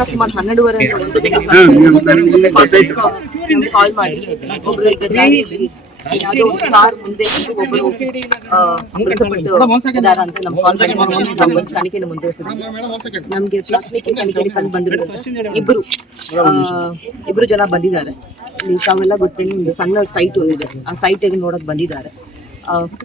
ಮಧ್ಯಾಹ್ನ ಸುಮಾರು ಹನ್ನೆರಡುವರೆ ಕಾಲ್ ಮಾಡಿ ಒಬ್ರು ಈಗ ದಾರಿಯಲ್ಲಿ ಯಾವುದೋ ಒಂದು ಕಾರ್ ಮುಂದೆ ಅಂತ ನಮ್ಮ ಕಾಲ್ ನಮ್ಗೆ ಪ್ರಾಥಮಿಕ ತನಿಖೆಯಲ್ಲಿ ಕಂಡು ಬಂದಿರೋದು. ಇಬ್ರು ಆ, ಇಬ್ರು ಜನ ಬಂದಿದ್ದಾರೆ. ತಾವೆಲ್ಲ ಗೊತ್ತೇನೆ ಒಂದು ಸಣ್ಣ ಸೈಟ್ ಒಂದಿದೆ. ಆ ಸೈಟ್ ನೋಡಕ್ ಬಂದಿದ್ದಾರೆ.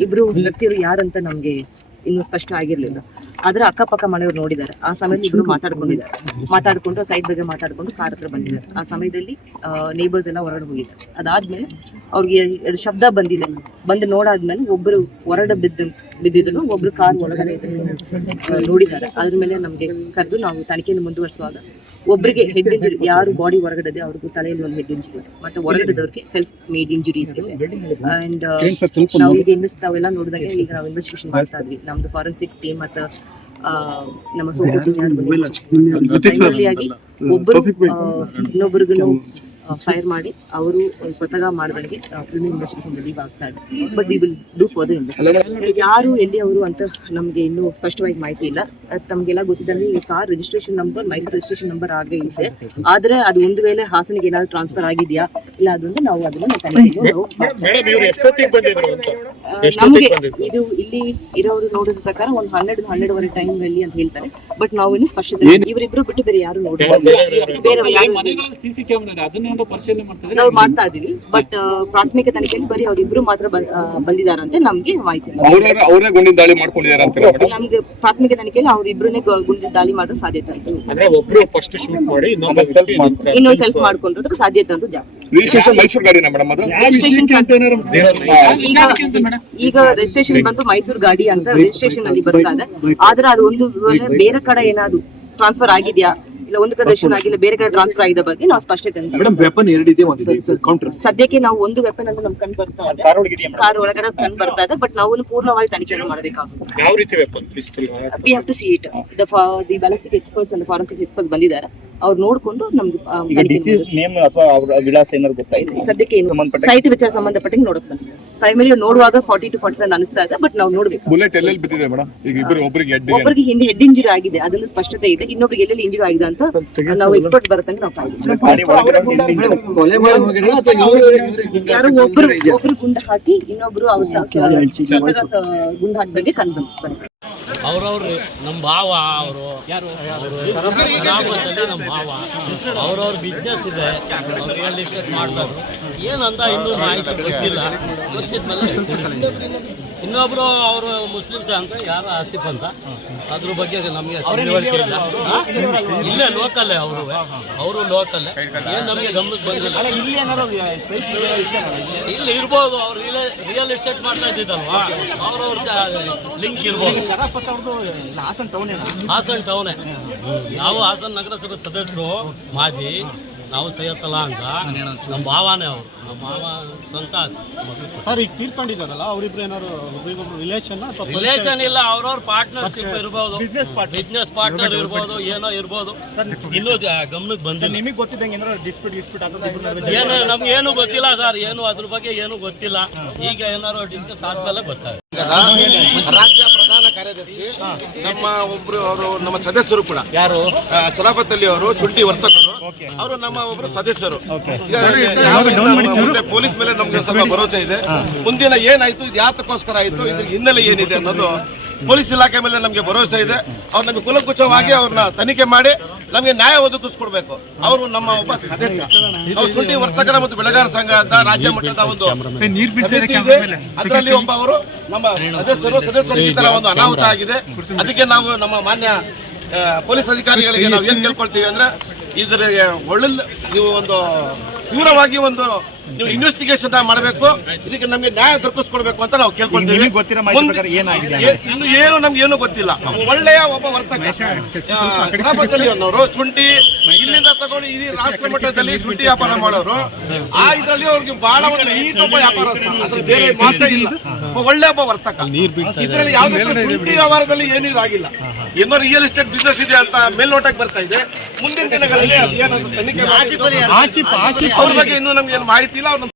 ಇಬ್ರು ವ್ಯಕ್ತಿಯರು ಯಾರಂತ ನಮ್ಗೆ ಇನ್ನೂ ಸ್ಪಷ್ಟ ಆಗಿರ್ಲಿಲ್ಲ. ಆದ್ರೆ ಅಕ್ಕಪಕ್ಕ ಮನೆಯವ್ರು ನೋಡಿದ್ದಾರೆ. ಆ ಸಮಯದಲ್ಲಿ ಇಬ್ರು ಮಾತಾಡ್ಕೊಂಡಿದ್ದಾರೆ. ಮಾತಾಡ್ಕೊಂಡು ಸೈಡ್ ಬಗ್ಗೆ ಮಾತಾಡ್ಕೊಂಡು ಕಾರ್ ಹತ್ರ ಬಂದಿದ್ದಾರೆ. ಆ ಸಮಯದಲ್ಲಿ ನೇಬರ್ಸ್ ಎಲ್ಲ ಹೊರಗಡೆ ಹೋಗಿದ್ದಾರೆ. ಅದಾದ್ಮೇಲೆ ಅವ್ರಿಗೆ ಎರಡು ಶಬ್ದ ಬಂದಿದೆ. ಬಂದು ನೋಡಾದ್ಮೇಲೆ ಒಬ್ರು ಹೊರಡ ಬಿದ್ದು ಬಿದ್ದಿದ್ರು ಒಬ್ರು ಕಾರ್ ಒಳಗಡೆ ನೋಡಿದ್ದಾರೆ. ಅದ್ರ ಮೇಲೆ ನಮ್ಗೆ ಕರೆದು ನಾವು ತನಿಖೆಯನ್ನು ಮುಂದುವರಿಸುವಾಗ ಒಬ್ರಿಗೆ ಹೆಡ್ ಇಂಜುರಿ ಯಾರು ಬಾಡಿ ಹೊರಗಡೆ ಇದೆ ಅವ್ರಿಗೂ ತಲೆಯಲ್ಲಿ ಒಂದು ಹೆಡ್ ಇಂಜುರಿ ಮತ್ತೆ ಹೊರಗಡೆದವ್ರಿಗೆ ಸೆಲ್ಫ್ ಮೇಡ್ ಇಂಜುರೀಸ್ ಇದೆ. ಅಂಡ್ ನಾವು ಈಗ ಇನ್ವೆಸ್ಟ್ ನಾವೆಲ್ಲ ನೋಡಿದಾಗ ಈಗ ನಾವು ಇನ್ವೆಸ್ಟಿಗೇಷನ್ ಮಾಡ್ತಾ ಇದ್ವಿ. ನಮ್ದು ಫಾರೆನ್ಸಿಕ್ ಟೀಮ್ ಮತ್ತು ನಮ್ಮ ಪ್ರೈಮರಿ ಆಗಿ ಒಬ್ಬರು ಇನ್ನೊಬ್ಬರಿಗೂ ಫೈರ್ ಮಾಡಿ ಅವರು ಸ್ವತಃ ಮಾಡಿದಂಗೆ ಕ್ರಿಮಿನಲ್ ಇನ್ವೆಸ್ಟಿಗೇಷನ್ ರಿಲೀವ್ ಆಗ್ತಾ ಇದೆ. But we will do further investigation ಯಾರು ಎಲ್ಲಿ ಅವರು ಅಂತ ನಮಗೆ ಇನ್ನೂ ಸ್ಪಷ್ಟವಾಗಿ ಮಾಹಿತಿ ಇಲ್ಲ. ತಮಗೆಲ್ಲ ಗೊತ್ತಿದ್ದಂಗೆ ಈ car registration number Mysuru registration number ಆಗೇ ಇದೆ. ಆದ್ರೆ ಅದು ಒಂದು ವೇಳೆ ಹಾಸನಿಗೆ ಏನಾದ್ರು ಟ್ರಾನ್ಸ್ಫರ್ ಆಗಿದೆಯಾ ಇಲ್ಲ ಅದೊಂದು ನಾವು ಅದನ್ನ ನಮ್ಗೆ ಇದು ಇಲ್ಲಿ ಇರೋರು ನೋಡಿದ ಪ್ರಕಾರ ಒಂದು ಹನ್ನೆರಡು ಹನ್ನೆರಡುವರೆ ಟೈಮ್ ಅಲ್ಲಿ ಅಂತ ಹೇಳ್ತಾರೆ. ಬಟ್ ನಾವು ಇನ್ನು ಸ್ಪಷ್ಟತೆ ಇವರಿಬ್ರು ಬಿಟ್ಟು ಬೇರೆ ಯಾರು ನೋಡಿಲ್ಲ. ಬೇರೆ ನಾವು ಮಾಡ್ತಾ ಇದೀವಿ. ಬಟ್ ಪ್ರಾಥಮಿಕ ತನಿಖೆಯಲ್ಲಿ ಬರೀ ಅವ್ರಿಬ್ರು ಮಾತ್ರ ಬಂದಿದಾರಂತೆ ನಮ್ಗೆ ಮಾಹಿತಿ ನಮ್ಗೆ ಪ್ರಾಥಮಿಕ ತನಿಖೆಯಲ್ಲಿ ಅವ್ರಿಬ್ರುನೇ ಗುಂಡಿ ಗುಂಡಿನ ದಾಳಿ ಮಾಡೋ ಸಾಧ್ಯತೆ ಆಯ್ತು. ಅಂದ್ರೆ ಒಬ್ರು ಫಸ್ಟ್ ಶೂಟ್ ಮಾಡಿ ಇನ್ನೊಂದು ಸೆಲ್ಫ್ ಮಾಡ್ಕೊಂಡ್ರೆ ಸಾಧ್ಯತೆ ಅಂತೂ ಜಾಸ್ತಿ. ಈಗ ಈಗ ರಿಜಿಸ್ಟ್ರೇಷನ್ ಬಂದು ಮೈಸೂರು ಗಾಡಿ ಅಂತ ರಿಜಿಸ್ಟ್ರೇಷನ್ ಅಲ್ಲಿ ಬರ್ತಾ ಇದೆ. ಆದ್ರೆ ಅದು ಒಂದು ಬೇರೆ ಕಡೆ ಏನಾದ್ರು ಟ್ರಾನ್ಸ್ಫರ್ ಆಗಿದ್ಯಾ? ಒಂದು ಕಡೆ ರಿಜಿಸ್ಟ್ರೇಷನ್ ಆಗಿಲ್ಲ ಬೇರೆ ಕಡೆ ಟ್ರಾನ್ಸ್ಫರ್ ಆಗಿದೆ ಬಗ್ಗೆ ನಾವು ಸ್ಪಷ್ಟತೆ ಮೇಡಮ್ ವೆಪನ್ ಎರಡಿದೆ ಒಂದಿದೆ ಕೌಂಟರ್ ಸದ್ಯಕ್ಕೆ ನಾವು ಒಂದು ವೆಪನ್ ಅನ್ನು ನಮ್ಗೆ ಕಂಡು ಬರ್ತಾ ಇದೆ. ಕಾರ್ ಒಳಗಡೆ ಕಂಡು ಬರ್ತಾ ಇದೆ ಬಟ್ ನಾವು ಪೂರ್ಣವಾಗಿ ತನಿಖೆ ಮಾಡಬೇಕಾಗುತ್ತೆ. ಯಾವ ರೀತಿ weapon we have to see it the the ballistic experts and forensic experts ಬಂದಿದ್ದಾರೆ. ಅವ್ರು ನೋಡ್ಕೊಂಡು ನಮ್ಗೆ ಆ. ನೇಮ್ ಅಥವಾ ಅವ್ರ ವಿಳಾಸ ಏನಾದ್ರು ಗೊತ್ತಾಯ್ತು ಸದ್ಯಕ್ಕೆ ಸೈಟ್ ವಿಚಾರ ಸಂಬಂಧಪಟ್ಟಂಗೆ ನೋಡುತ್ತೆ. ಪ್ರೈಮರಿ ನೋಡುವಾಗ ಫಾರ್ಟಿ ಟು ಫಾರ್ಟಿ ಅನಿಸ್ತಾ ಇದೆ ಬಟ್ ನಾವು ನೋಡ್ಬೇಕು. ಬುಲೆಟ್ ಎಲ್ಲೆಲ್ಲಿ ಬಿದ್ದಿದೆ ಮೇಡಮ್? ಈಗ ಇಬ್ಬರು ಒಬ್ಬರಿಗೆ ಒಬ್ಬರಿಗೆ ಹಿಂದೆ ಹೆಡ್ ಇಂಜುರಿ ಆಗಿದೆ ಅದನ್ನು ಸ್ಪಷ್ಟತೆ ಇದೆ. ಇನ್ನೊಬ್ಬರಿಗೆ ಎಲ್ಲೆಲ್ಲಿ ಇಂಜುರಿ ಆಗಿದೆ ಅಂತ ನಾವು ಎಕ್ಸ್ಪರ್ಟ್ ಬರತ್ತಂಗೆ ನಾವು ಕಾಯ್ತೀವಿ. ಕೊಲೆ ಮಾಡಿ ಹೋಗಿರ ಅಥವಾ ಇವ್ರು ಯಾರೋ ಒಬ್ರು ಒಬ್ರು ಗುಂಡು ಹಾಕಿ ಇನ್ನೊಬ್ರು ಅವ್ರ ಗುಂಡ ಗುಂಡು ಹಾಕಿದಂಗೆ ಕಂಡು ಬಂತು. ಅವ್ರವ್ರು ನಮ್ಮ ಭಾವ ಅವರು ಗ್ರಾಮದಲ್ಲಿ ನಮ್ಮ ಭಾವ. ಅವ್ರವ್ರ ಬಿಸ್ನೆಸ್ ಇದೆ ಅವ್ರು ರಿಯಲ್ ಎಸ್ಟೇಟ್ ಮಾಡ್ತಾರೆ ಏನಂತ ಇನ್ನೂ ಮಾಹಿತಿ ಗೊತ್ತಿಲ್ಲ. ಗೊತ್ತಿದ್ಮೇಲೆ ಇನ್ನೊಬ್ರು ಅವರು ಮುಸ್ಲಿಮ್ಸ್ ಅಂತ ಯಾರು ಆಸಿಫ್ ಅಂತ? ಅದ್ರ ಬಗ್ಗೆ ನಮಗೆ ತಿಳುವಳಿಕೆ ಇಲ್ಲ? ಇಲ್ಲೇ. ಲೋಕಲ್ಲೇ ಅವರು. ಅವರು ಲೋಕಲ್ಲೇ ಏನು ನಮಗೆ ಗಮನಕ್ಕೆ ಬಂದಿಲ್ಲ. ಇಲ್ಲಿ ಇರ್ಬೋದು ಅವ್ರು ರಿಯಲ್ ಎಸ್ಟೇಟ್ ಮಾಡ್ತಾ ಇದ್ದಿದ್ದಲ್ವಾ? ಅವ್ರವ್ರ ಲಿಂಕ್ ಇರ್ಬೋದು. ಹಾಸನ್ ಟೌನ್ ಹಾಸನ್ ಟೌನೇ ನಾವು ಹಾಸನ್ ನಗರಸಭೆ ಸದಸ್ಯರು ಮಾಜಿ. ನಾವು ಸೈಯತ್ತಲ್ಲ ಅಂತ ನಮ್ಮ ಭಾವನೆ ಅವರು. ನಮ್ಮ ಮಾವ ಸ್ವಂತ ಸರ್ ಈಗ ತೀರ್ಕೊಂಡಿದಾರಲ್ಲ ಅವರಿಬ್ರು ಏನಾದ್ರು ಒಬ್ರಿಗೊಬ್ರು ರಿಲೇಷನ್ ಅಥವಾ ರಿಲೇಷನ್ ಇಲ್ಲ ಅವ್ರವ್ರ ಪಾರ್ಟ್ನರ್ಶಿಪ್ ಇರ್ಬೋದು. ಬಿಸ್ನೆಸ್ ಬಿಸ್ನೆಸ್ ಪಾರ್ಟ್ನರ್ ಇರ್ಬೋದು ಏನೋ ಇರ್ಬೋದು. ಇನ್ನೂ ಜ- ಗಮನಕ್ಕೆ ಬಂದಿಲ್ಲ. ನಿಮಗೆ ಗೊತ್ತಿದ್ದಂಗೆ ಏನಾದ್ರು ಡಿಸ್ಪ್ಯೂಟ್ ಡಿಸ್ಪ್ಯೂಟ್ ಆಗೋದು ಏನು ನಮ್ಗೆ ಏನು ಗೊತ್ತಿಲ್ಲ ಸರ್ ಏನು ಅದ್ರ ಬಗ್ಗೆ ಏನು ಗೊತ್ತಿಲ್ಲ. ಈಗ ಏನಾದ್ರು ಡಿಸ್ಕಸ್ ಆದ್ಮೇಲೆ ಗೊತ್ತಾಗುತ್ತೆ. ರಾಜ್ಯ ಪ್ರಧಾನ ಕಾರ್ಯದರ್ಶಿ ನಮ್ಮ ಒಬ್ರು ಅವರು ನಮ್ಮ ಸದಸ್ಯರು ಕೂಡ. ಯಾರು? ಚಲಾಪತಲ್ಲಿ ಅವರು ಶುಂಠಿ ವರ್ತಕರು. ಅವರು ನಮ್ಮ ಒಬ್ರು ಸದಸ್ಯರು. ಈಗ ಮುಂದೆ ಪೊಲೀಸ್ ಮೇಲೆ ನಮ್ಗೆ ಸ್ವಲ್ಪ ಭರವಸೆ ಇದೆ. ಮುಂದಿನ ಏನಾಯ್ತು ಇದು ಯಾತಕ್ಕೋಸ್ಕರ ಆಯ್ತು ಇದ್ರ ಹಿನ್ನೆಲೆ ಏನಿದೆ ಅನ್ನೋದು ಪೊಲೀಸ್ ಇಲಾಖೆ ಮೇಲೆ ನಮಗೆ ಭರವಸೆ ಇದೆ. ಅವ್ರು ನಮಗೆ ಕುಲಕುಚವಾಗಿ ಅವ್ರನ್ನ ತನಿಖೆ ಮಾಡಿ ನಮಗೆ ನ್ಯಾಯ ಒದಗಿಸ್ಕೊಡ್ಬೇಕು. ಅವರು ನಮ್ಮ ಒಬ್ಬ ಸದಸ್ಯ. ನಾವು ಶುಂಠಿ ವರ್ತಕರ ಮತ್ತು ಬೆಳೆಗಾರ ಸಂಘ ಅಂತ ರಾಜ್ಯ ಮಟ್ಟದ ಒಂದು ಅದರಲ್ಲಿ ಒಬ್ಬ ಅವರು ನಮ್ಮ ಸದಸ್ಯರು ಸದಸ್ಯರಿಗೆ ಈ ತರ ಒಂದು ಅನಾಹುತ ಆಗಿದೆ. ಅದಕ್ಕೆ ನಾವು ನಮ್ಮ ಮಾನ್ಯ ಪೊಲೀಸ್ ಅಧಿಕಾರಿಗಳಿಗೆ ನಾವು ಏನ್ ಕೇಳ್ಕೊಳ್ತೀವಿ ಅಂದ್ರೆ ಇದ್ರ ಒಳ್ಳೆ ನೀವು ಒಂದು ತೀವ್ರವಾಗಿ ಒಂದು ನೀವು ಇನ್ವೆಸ್ಟಿಗೇಷನ್ ಮಾಡಬೇಕು ಇದಕ್ಕೆ ನಮಗೆ ನ್ಯಾಯ ದೊರಕಿಸ್ಕೊಡ್ಬೇಕು ಅಂತ ನಾವು ಕೇಳ್ಕೊಳ್ತೀವಿ. ಇನ್ನು ಏನು ನಮ್ಗೆ ಏನು ಗೊತ್ತಿಲ್ಲ. ಒಳ್ಳೆಯ ಒಬ್ಬ ವರ್ತಕ ಅನ್ನೋರು ಶುಂಠಿ ಇಲ್ಲಿಂದ ತಗೊಂಡು ಇಡೀ ರಾಷ್ಟ್ರ ಮಟ್ಟದಲ್ಲಿ ಶುಂಠಿ ವ್ಯಾಪಾರ ಮಾಡೋರು. ಆ ಇದರಲ್ಲಿ ಅವ್ರಿಗೆ ಬಹಳ ಒಂದು ನೀಟ್ ಒಬ್ಬ ವ್ಯಾಪಾರ ಅದ್ರ ಬೇರೆ ಮಾತೇ ಇಲ್ಲ. ಒಳ್ಳೆ ಒಬ್ಬ ವರ್ತಕ. ಇದರಲ್ಲಿ ಯಾವುದೇ ಶುಂಠಿ ವ್ಯವಹಾರದಲ್ಲಿ ಏನೂ ಇದಾಗಿಲ್ಲ. ಏನೋ ರಿಯಲ್ ಎಸ್ಟೇಟ್ ಬಿಸ್ನೆಸ್ ಇದೆ ಅಂತ ಮೇಲ್ನೋಟಕ್ಕೆ ಬರ್ತಾ ಇದೆ. ಮುಂದಿನ ದಿನಗಳಲ್ಲಿ ಅದು ಏನಾದ್ರು ತನಿಖೆ ಅವ್ರ ಬಗ್ಗೆ ಇನ್ನೂ ನಮ್ಗೆ ಏನು ಮಾಹಿತಿ ಇಲ್ಲ ಅವ್ರ